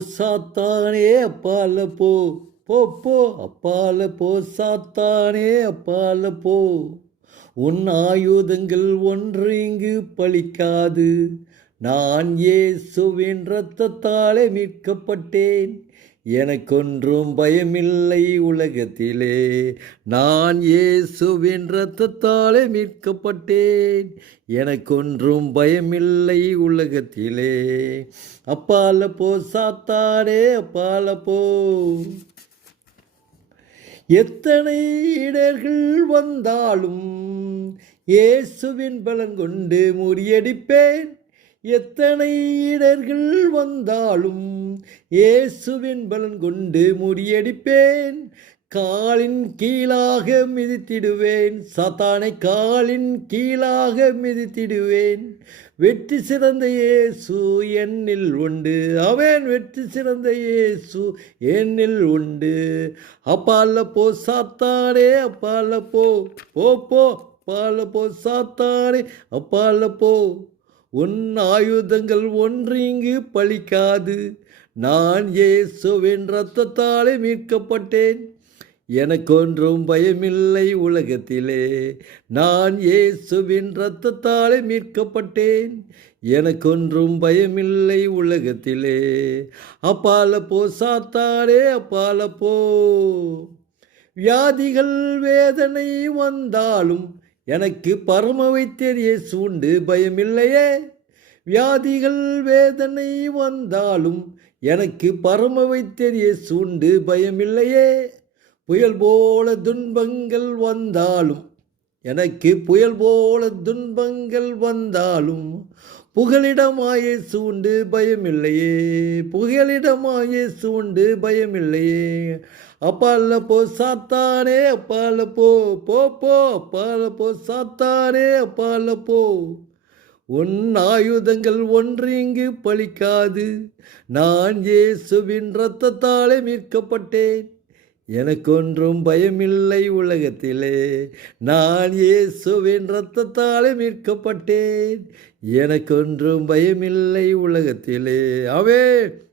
சாத்தானே அப்பால போ, போ போ அப்பால போ சாத்தானே அப்பால போ. உன் ஆயுதங்கள் ஒன்று இங்கு பலிக்காது. நான் இயேசுவின் இரத்தத்தாலே மீட்கப்பட்டேன். எனக்கொன்றும் பயமில்லை உலகத்திலே. நான் இயேசுவின் இரத்தத்தாலே மீட்கப்பட்டேன். எனக்கொன்றும் பயமில்லை உலகத்திலே. அப்பால போ சாத்தானே அப்பால போ. எத்தனை இடர்கள் வந்தாலும் இயேசுவின் பலன் கொண்டு முறியடிப்பேன். எத்தனை இடர்கள் வந்தாலும் இயேசுவின் பலன் கொண்டு முறியடிப்பேன். காலின் கீழாக மிதித்திடுவேன், சாத்தானை காலின் கீழாக மிதித்திடுவேன். வெற்றி சிறந்த இயேசு என்னில் உண்டு, அவன் வெற்றி சிறந்த இயேசு என்னில் உண்டு. அப்பால போ சாத்தானே அப்பால போ, போ போ அப்பால போ சாத்தானே அப்பால போ. உன் ஆயுதங்கள் ஒன்று இங்கு பலிக்காது. நான் இயேசுவின் இரத்தத்தாலே மீட்கப்பட்டேன். எனக்கொன்றும் பயமில்லை உலகத்திலே. நான் இயேசுவின் இரத்தத்தாலே மீட்கப்பட்டேன். எனக்கொன்றும் பயமில்லை உலகத்திலே. அப்பால போ சாத்தானே அப்பால போ. வியாதிகள் வேதனை வந்தாலும் எனக்கு பரம வைத்தியர் இயேசு உண்டு, பயமில்லையே. வியாதிகள் வேதனை வந்தாலும் எனக்கு பரம வைத்தியர் இயேசு உண்டு, பயமில்லையே. புயல் போல துன்பங்கள் வந்தாலும் எனக்கு புயல் போல துன்பங்கள் வந்தாலும் புகலிடமாயே சூண்டு பயமில்லையே. புகலிடமாயே சூண்டு பயமில்லையே. அப்பால போ சாத்தானே அப்பால போ, போ போ அப்பால போ சாத்தானே அப்பால போ. உன் ஆயுதங்கள் ஒன்று இங்கு பலிக்காது. நான் இயேசுவின் இரத்தத்தாலே மீட்கப்பட்டேன். எனக்கொன்றும் பயமில்லை உலகத்திலே. நான் இயேசுவின் இரத்தத்தாலே மீட்கப்பட்டேன். எனக்கொன்றும் பயமில்லை உலகத்திலே. ஆமென்.